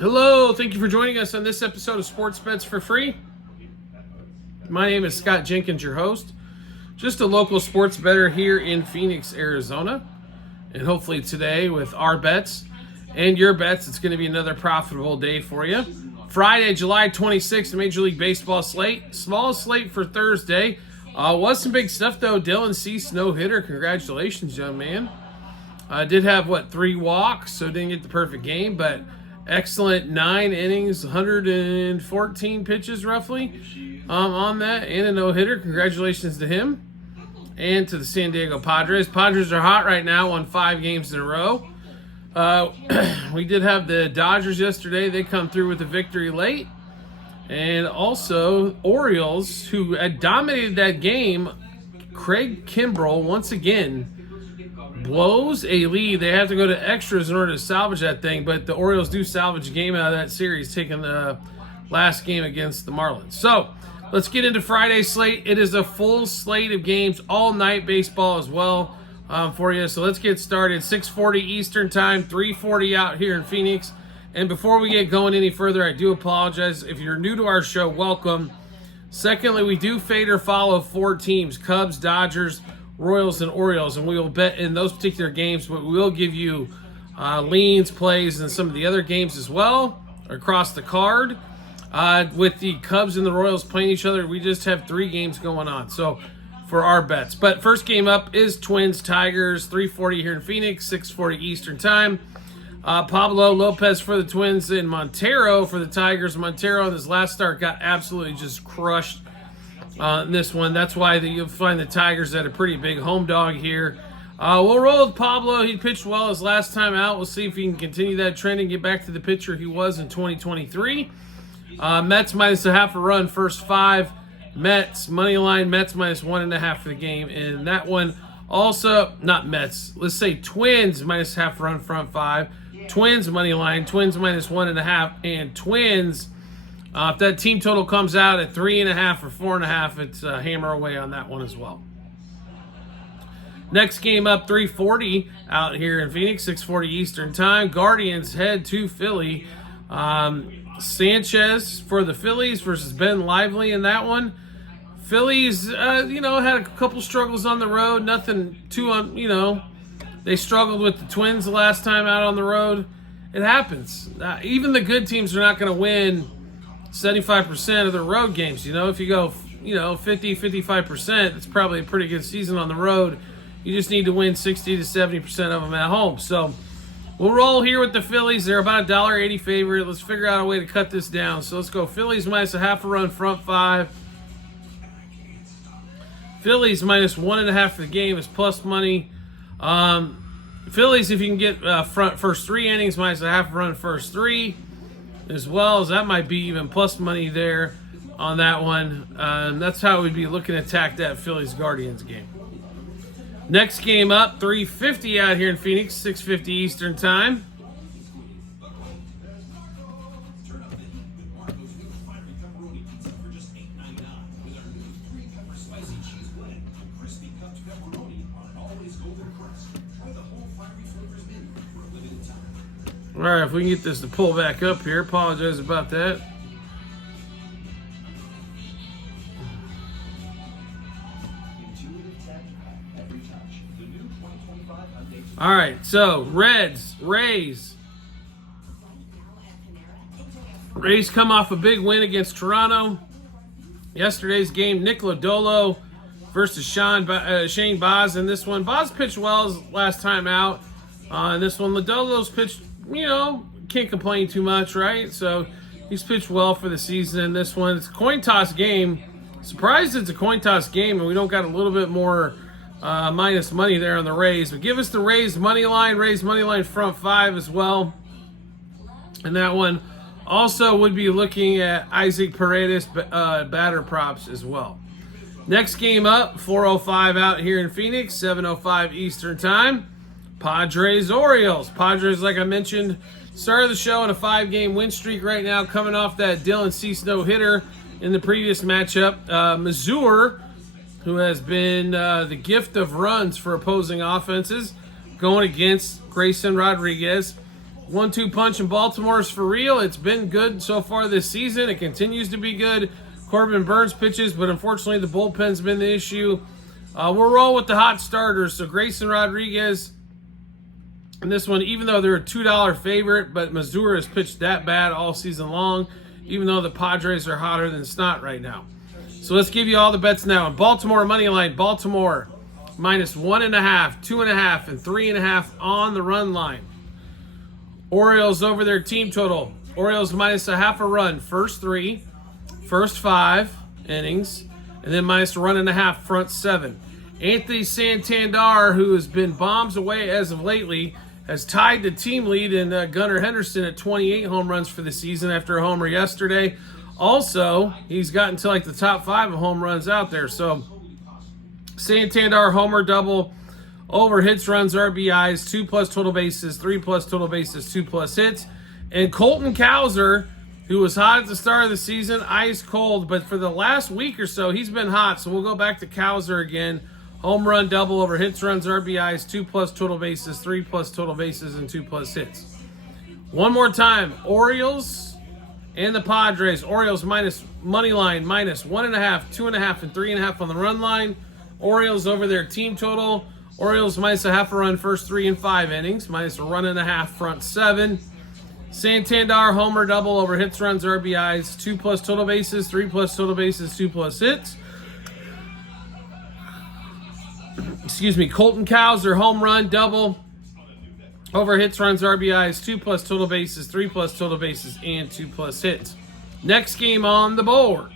Hello, thank you for joining us on this episode of Sports Bets for Free. My name is Scott Jenkins, your host. Just a local sports bettor here in Phoenix, Arizona. And hopefully today with our bets and your bets, it's going to be another profitable day for you. Friday, July 26th, Major League Baseball slate. Small slate for Thursday. Was some big stuff though. Dylan Cease, no-hitter. Congratulations, young man. Did have, 3 walks, so didn't get the perfect game, but excellent 9 innings, 114 pitches roughly on that, and a no-hitter. Congratulations to him and to the San Diego Padres. Padres are hot right now, won 5 games in a row. We did have the Dodgers yesterday. They come through with a victory late. And also Orioles, who had dominated that game. Craig Kimbrell, once again, blows a lead. They have to go to extras in order to salvage that thing, but the Orioles do salvage a game out of that series, taking the last game against the Marlins. So let's get into Friday's slate. It is a full slate of games, all night baseball as well for you. So let's get started. 6:40 Eastern time, 3:40 out here in Phoenix. And before we get going any further, I do apologize. If you're new to our show, welcome. Secondly, we do fade or follow 4 teams: Cubs, Dodgers, Royals, and Orioles, and we will bet in those particular games, but we will give you leans, plays, and some of the other games as well across the card. With the Cubs and the Royals playing each other, we just have 3 games going on, so for our bets. But first game up is Twins-Tigers, 3:40 here in Phoenix, 6:40 Eastern time. Pablo Lopez for the Twins and Montero for the Tigers. Montero in his last start got absolutely just crushed in this one. That's why you'll find the Tigers at a pretty big home dog here. We'll roll with Pablo. He pitched well his last time out. We'll see if he can continue that trend and get back to the pitcher he was in 2023. Mets minus a half a run, first 5. Mets, money line, Mets minus 1.5 for the game. And that one also, not Mets, let's say Twins minus half run, front 5. Twins money line, Twins minus 1.5, and Twins, if that team total comes out at 3.5 or 4.5, it's hammer away on that one as well. Next game up, 3:40 out here in Phoenix, 6:40 Eastern time. Guardians head to Philly. Sanchez for the Phillies versus Ben Lively in that one. Phillies, had a couple struggles on the road. Nothing too, they struggled with the Twins the last time out on the road. It happens. Even the good teams are not going to win 75% of their road games. If you go, 50, 55%, it's probably a pretty good season on the road. You just need to win 60 to 70% of them at home. So we'll roll here with the Phillies. They're about a $1.80 favorite. Let's figure out a way to cut this down. So let's go Phillies minus a half a run, front 5. Phillies minus 1.5 for the game is plus money. Phillies, if you can get first 3 innings, minus a half run, first 3, as well as that might be even plus money there on that one. That's how we'd be looking to attack that Phillies-Guardians game. Next game up, 3:50 out here in Phoenix, 6:50 Eastern time. All right, if we can get this to pull back up here, apologize about that. All right, so Reds, Rays. Rays come off a big win against Toronto. Yesterday's game, Nick Lodolo versus Shane Baz in this one. Baz pitched well his last time out. In this one, Lodolo's pitched, can't complain too much, right? So he's pitched well for the season in this one. It's a coin toss game. Surprised it's a coin toss game and we don't got a little bit more minus money there on the Rays. But give us the Rays money line front 5 as well. And that one also would be looking at Isaac Paredes batter props as well. Next game up, 4:05 out here in Phoenix, 7:05 Eastern time. Padres-Orioles. Padres, like I mentioned, started the show on a 5-game win streak right now, coming off that Dylan Cease no-hitter in the previous matchup. Mazur, who has been the gift of runs for opposing offenses, going against Grayson Rodriguez. 1-2 punch in Baltimore is for real. It's been good so far this season. It continues to be good. Corbin Burns pitches, but unfortunately the bullpen's been the issue. We'll roll with the hot starters. So Grayson Rodriguez in this one, even though they're a $2 favorite, but Missouri has pitched that bad all season long, even though the Padres are hotter than snot right now. So let's give you all the bets now. In Baltimore money line, Baltimore minus 1.5, 2.5, and 3.5 on the run line. Orioles over their team total. Orioles minus a half a run, first 3, first 5 innings, and then minus a run and a half, front 7. Anthony Santander, who has been bombs away as of lately, has tied the team lead in Gunnar Henderson at 28 home runs for the season after a homer yesterday. Also, he's gotten to like the top 5 of home runs out there. So Santander homer double over hits, runs, RBIs, 2+ total bases, 3+ total bases, 2+ hits. And Colton Cowser, who was hot at the start of the season, ice cold, but for the last week or so, he's been hot. So we'll go back to Cowser again. Home run double over hits, runs, RBIs, 2+ total bases, 3+ total bases, and 2+ hits. One more time, Orioles and the Padres. Orioles minus money line, minus 1.5, 2.5, and 3.5 on the run line. Orioles over their team total. Orioles minus a half a run first 3 and 5 innings, minus a run and a half front 7. Santander homer double over hits, runs, RBIs, 2+ total bases, 3+ total bases, 2+ hits. Colton Cowser home run double over hits, runs, RBIs, 2+ total bases, 3+ total bases, and 2+ hits. Next game on the board.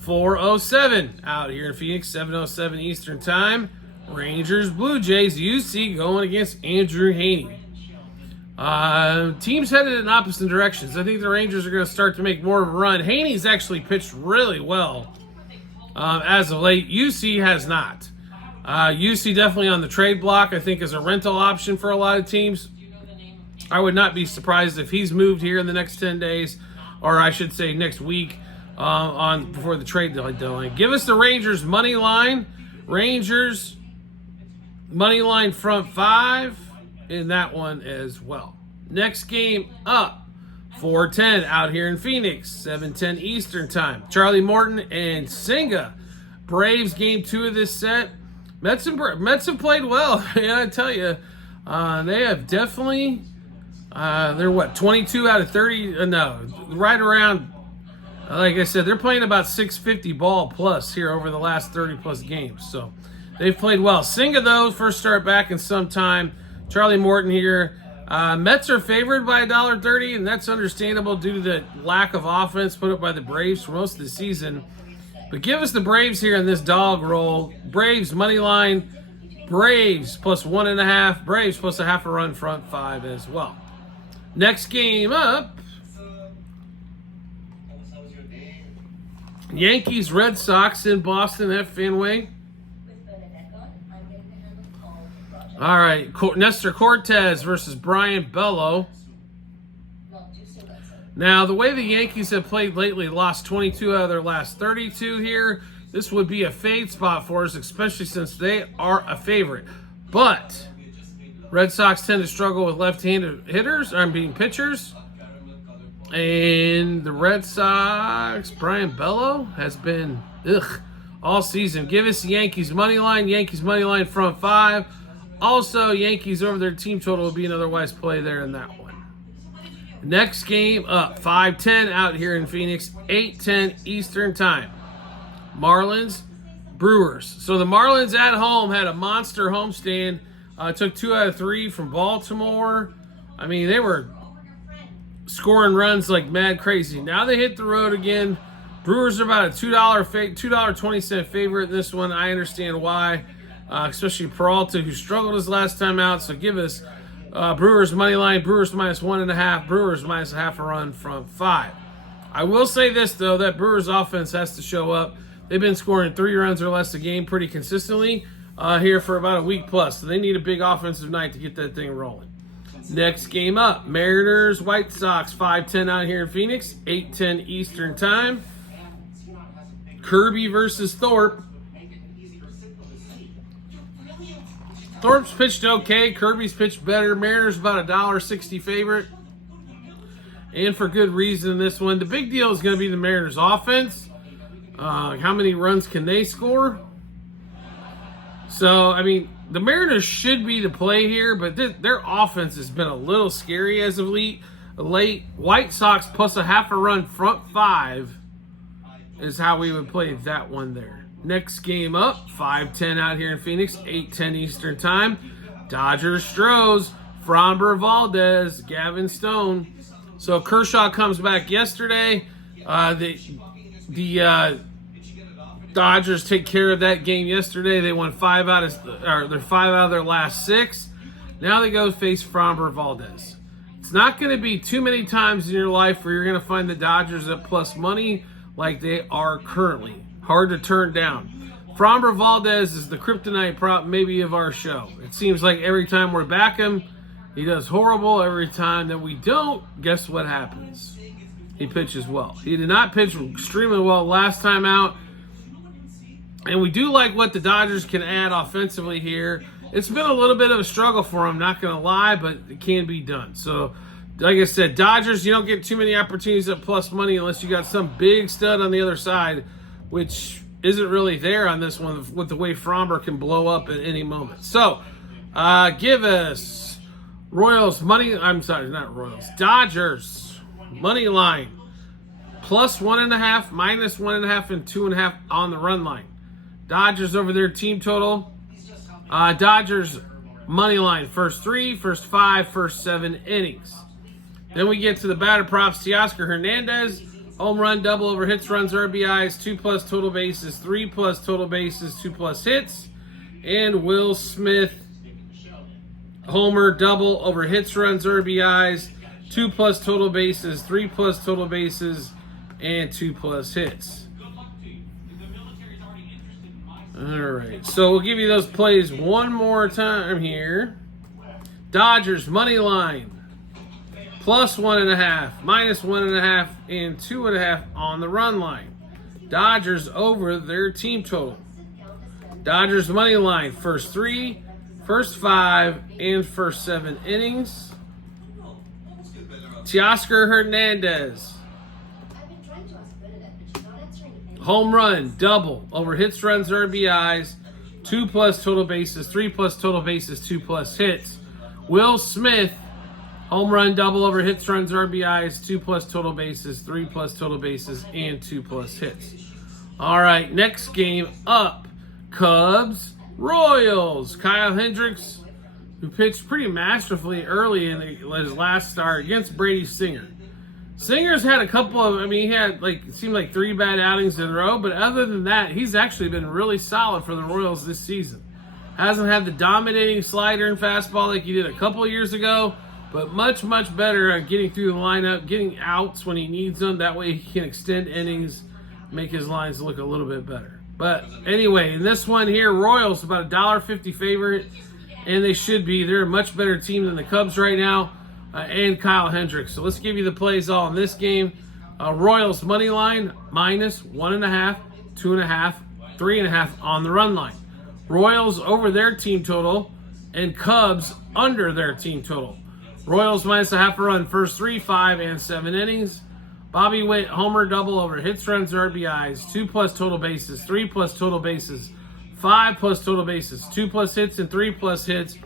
4:07 out here in Phoenix, 7:07 Eastern Time. Rangers, Blue Jays, UC going against Andrew Heaney. Teams headed in opposite directions. I think the Rangers are going to start to make more of a run. Heaney's actually pitched really well as of late. UC has not. UC definitely on the trade block, I think, is a rental option for a lot of teams. I would not be surprised if he's moved here in the next 10 days, or I should say next week. Before the trade deadline. Give us the Rangers money line. Rangers money line front 5 in that one as well. Next game up, 4:10 out here in Phoenix, 7:10 Eastern Time. Charlie Morton and Senga. Braves game 2 of this set. Mets have played well. Yeah, I tell you, they have definitely. They're 22 out of 30. No, right around. Like I said, they're playing about 650 ball plus here over the last 30+ games. So they've played well. Senga, though, first start back in some time. Charlie Morton here. Mets are favored by $1.30, and that's understandable due to the lack of offense put up by the Braves for most of the season. But give us the Braves here in this dog roll. Braves money line. Braves plus 1.5. Braves plus a half a run front 5 as well. Next game up. Yankees, Red Sox in Boston at Fenway. All right, Nestor Cortez versus Brian Bello. Now, the way the Yankees have played lately, lost 22 out of their last 32 here. This would be a fade spot for us, especially since they are a favorite. But Red Sox tend to struggle with left-handed pitchers. And the Red Sox, Brian Bello, has been all season. Give us the Yankees money line front 5. Also, Yankees over their team total would be another wise play there in that one. Next game up, 5:10 out here in Phoenix, 8:10 Eastern Time. Marlins, Brewers. So the Marlins at home had a monster homestand. Took 2 out of 3 from Baltimore. I mean, they were scoring runs like mad crazy. Now they hit the road again. Brewers are about a $2.20 favorite in this one. I understand why, especially Peralta, who struggled his last time out. So give us Brewers money line, Brewers minus 1.5, Brewers minus a half a run from 5. I will say this, though, that Brewers offense has to show up. They've been scoring 3 runs or less a game pretty consistently here for about a week plus. So they need a big offensive night to get that thing rolling. Next game up, Mariners, White Sox, 5:10 out here in Phoenix, 8:10 Eastern Time. Kirby versus Thorpe. Thorpe's pitched okay. Kirby's pitched better. Mariners about $1.60 favorite. And for good reason in this one. The big deal is going to be the Mariners' offense. How many runs can they score? So, I mean, the Mariners should be the play here, but their offense has been a little scary as of late. White Sox plus a half a run front five is how we would play that one there. Next game up, 5:10 out here in Phoenix, 8:10 Eastern Time. Dodgers Stros, Framber Valdez, Gavin Stone. So Kershaw comes back yesterday. The Dodgers take care of that game yesterday. They won 5 out of their last 6. Now they go face Framber Valdez. It's not going to be too many times in your life where you're going to find the Dodgers at plus money like they are currently. Hard to turn down. Framber Valdez is the kryptonite prop maybe of our show. It seems like every time we're back him, he does horrible. Every time that we don't, guess what happens? He pitches well. He did not pitch extremely well last time out. And we do like what the Dodgers can add offensively here. It's been a little bit of a struggle for them, not going to lie, but it can be done. So, like I said, Dodgers, you don't get too many opportunities at plus money unless you got some big stud on the other side, which isn't really there on this one with the way Framber can blow up at any moment. So, give us Dodgers money line plus 1.5, minus 1.5, and 2.5 on the run line. Dodgers over their team total. Dodgers money line, first 3, first 5, first 7 innings. Then we get to the batter props. Teoscar Hernandez, home run, double over hits, runs, RBIs, 2+ total bases, 3+ total bases, 2+ hits. And Will Smith, homer, double over hits, runs, RBIs, 2+ total bases, 3+ total bases, and 2+ hits. All right, so we'll give you those plays one more time here. Dodgers money line, plus 1.5, minus 1.5, and 2.5 on the run line. Dodgers over their team total. Dodgers money line, first 3, first 5, and first 7 innings. Teoscar Hernandez, home run, double over hits, runs, RBIs, 2+ total bases, 3+ total bases, 2+ hits. Will Smith, home run, double over hits, runs, RBIs, 2+ total bases, 3+ total bases, and 2+ hits. All right, next game up, Cubs, Royals. Kyle Hendricks, who pitched pretty masterfully early in his last start against Brady Singer. Singer's had a couple of, he had it seemed like 3 bad outings in a row, but other than that, he's actually been really solid for the Royals this season. Hasn't had the dominating slider and fastball like he did a couple of years ago, but much, much better at getting through the lineup, getting outs when he needs them. That way he can extend innings, make his lines look a little bit better. But anyway, in this one here, Royals about $1.50 favorite, and they should be. They're a much better team than the Cubs right now. And Kyle Hendricks. So let's give you the plays all in this game. Royals money line, minus 1.5, 2.5, 3.5 on the run line. Royals over their team total, and Cubs under their team total. Royals minus a half a run, first 3, 5, and 7 innings. Bobby Witt, homer, double over hits, runs, RBIs, 2+ total bases, 3+ total bases, 5+ total bases, 2+ hits, and 3+ hits.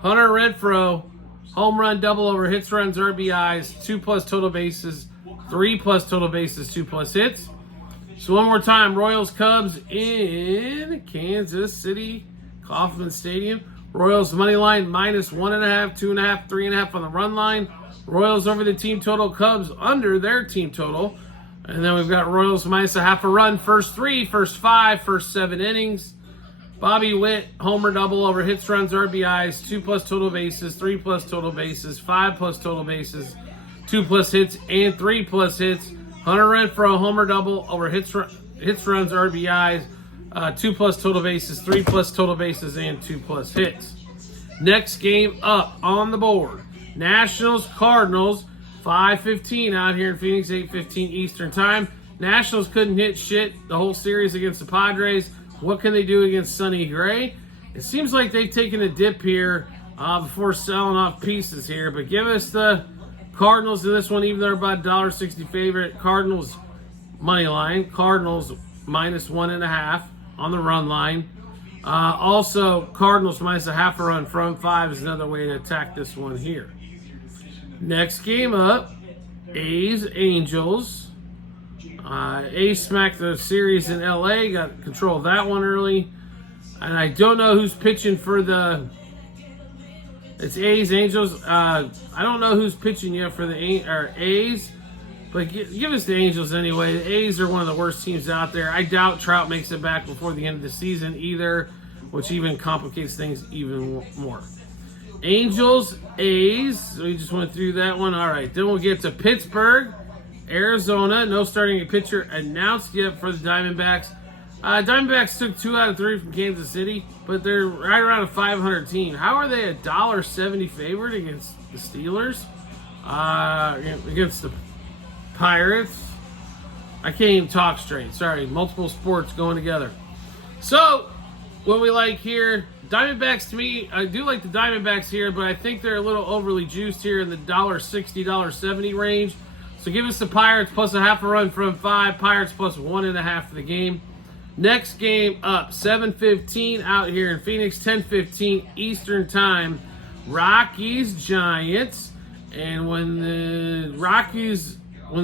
Hunter Renfroe, home run, double over hits, runs, RBIs, 2+ total bases, 3+ total bases, 2+ hits. So one more time, Royals Cubs in Kansas City, Kauffman Stadium. Royals money line, minus 1.5, 2.5, 3.5 on the run line. Royals over the team total, Cubs under their team total. And then we've got Royals minus a half a run, first 3, first 5, first 7 innings. Bobby Witt, homer, double over hits, runs, RBIs, 2+ total bases, 3+ total bases, 5+ total bases, 2+ hits, and 3+ hits. Hunter Renfroe, homer, double over hits, runs, RBIs, 2+ total bases, 3+ total bases, and 2+ hits. Next game up on the board, Nationals, Cardinals, 5:15 out here in Phoenix, 8:15 Eastern Time. Nationals couldn't hit shit the whole series against the Padres. What can they do against Sonny Gray? It seems like they've taken a dip here before selling off pieces here. But give us the Cardinals in this one, even though they're about $1.60 favorite. Cardinals money line. Cardinals minus 1.5 on the run line. Also, Cardinals minus a half a run from 5 is another way to attack this one here. Next game up, A's Angels. A's smacked the series in LA, got control of that one early. And I don't know who's pitching for it's A's Angels. I don't know who's pitching yet for the A's, but give us the Angels anyway. The A's are one of the worst teams out there. I doubt Trout makes it back before the end of the season either, which even complicates things even more. Angels, A's. So we just went through that one. All right, then we'll get to Pittsburgh, Arizona. No starting pitcher announced yet for the Diamondbacks. Diamondbacks took 2 out of 3 from Kansas City, but they're right around a 500 team. How are they a $1.70 favorite against the Steelers? Against the Pirates? I can't even talk straight. Sorry, multiple sports going together. So, what we like here, Diamondbacks to me, I do like the Diamondbacks here, but I think they're a little overly juiced here in the $1.60, $1.70 range. So give us the Pirates plus a half a run from 5, Pirates plus 1.5 for the game. Next game up, 7:15 out here in Phoenix, 10:15 Eastern Time. Rockies, Giants. And when the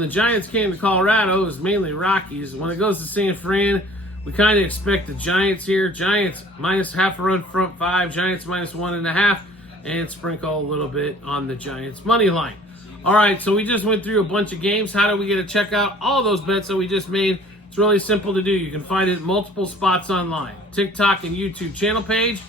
Giants came to Colorado, it was mainly Rockies. When it goes to San Fran, we kind of expect the Giants here. Giants minus half a run front 5, Giants minus 1.5, and sprinkle a little bit on the Giants money line. All right, so we just went through a bunch of games. How do we get to check out all those bets that we just made? It's really simple to do. You can find it at multiple spots online. TikTok and YouTube channel page,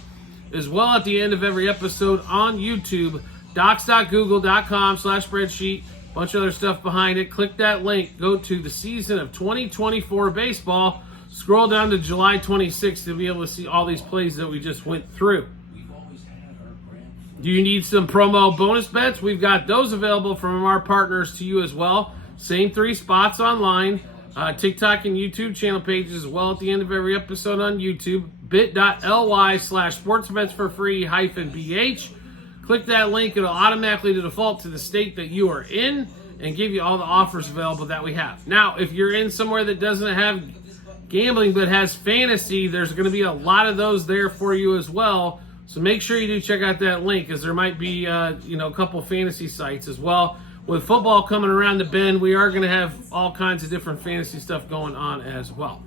as well at the end of every episode on YouTube, docs.google.com/spreadsheet. Bunch of other stuff behind it. Click that link. Go to the season of 2024 baseball. Scroll down to July 26th to be able to see all these plays that we just went through. Do you need some promo bonus bets? We've got those available from our partners to you as well. Same 3 spots online. TikTok and YouTube channel pages as well at the end of every episode on YouTube. bit.ly/sportsbetsforfree-bh. Click that link. It'll automatically default to the state that you are in and give you all the offers available that we have. Now, if you're in somewhere that doesn't have gambling but has fantasy, there's going to be a lot of those there for you as well. So make sure you do check out that link, because there might be a couple fantasy sites as well. With football coming around the bend, we are going to have all kinds of different fantasy stuff going on as well.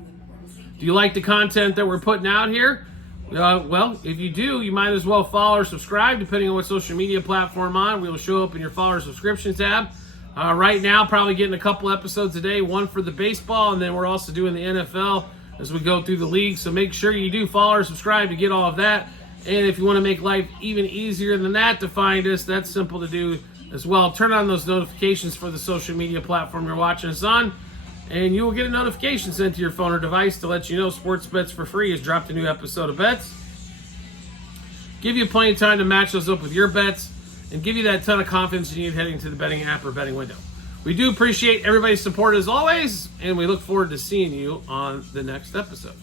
Do you like the content that we're putting out here? Well, if you do, you might as well follow or subscribe, depending on what social media platform on. We will show up in your follow or subscription tab. Right now, probably getting a couple episodes a day, one for the baseball, and then we're also doing the NFL as we go through the league. So make sure you do follow or subscribe to get all of that. And if you want to make life even easier than that to find us, that's simple to do as well. Turn on those notifications for the social media platform you're watching us on, and you will get a notification sent to your phone or device to let you know Sports Bets for Free has dropped a new episode of bets. Give you plenty of time to match those up with your bets and give you that ton of confidence you need heading to the betting app or betting window. We do appreciate everybody's support as always, and we look forward to seeing you on the next episode.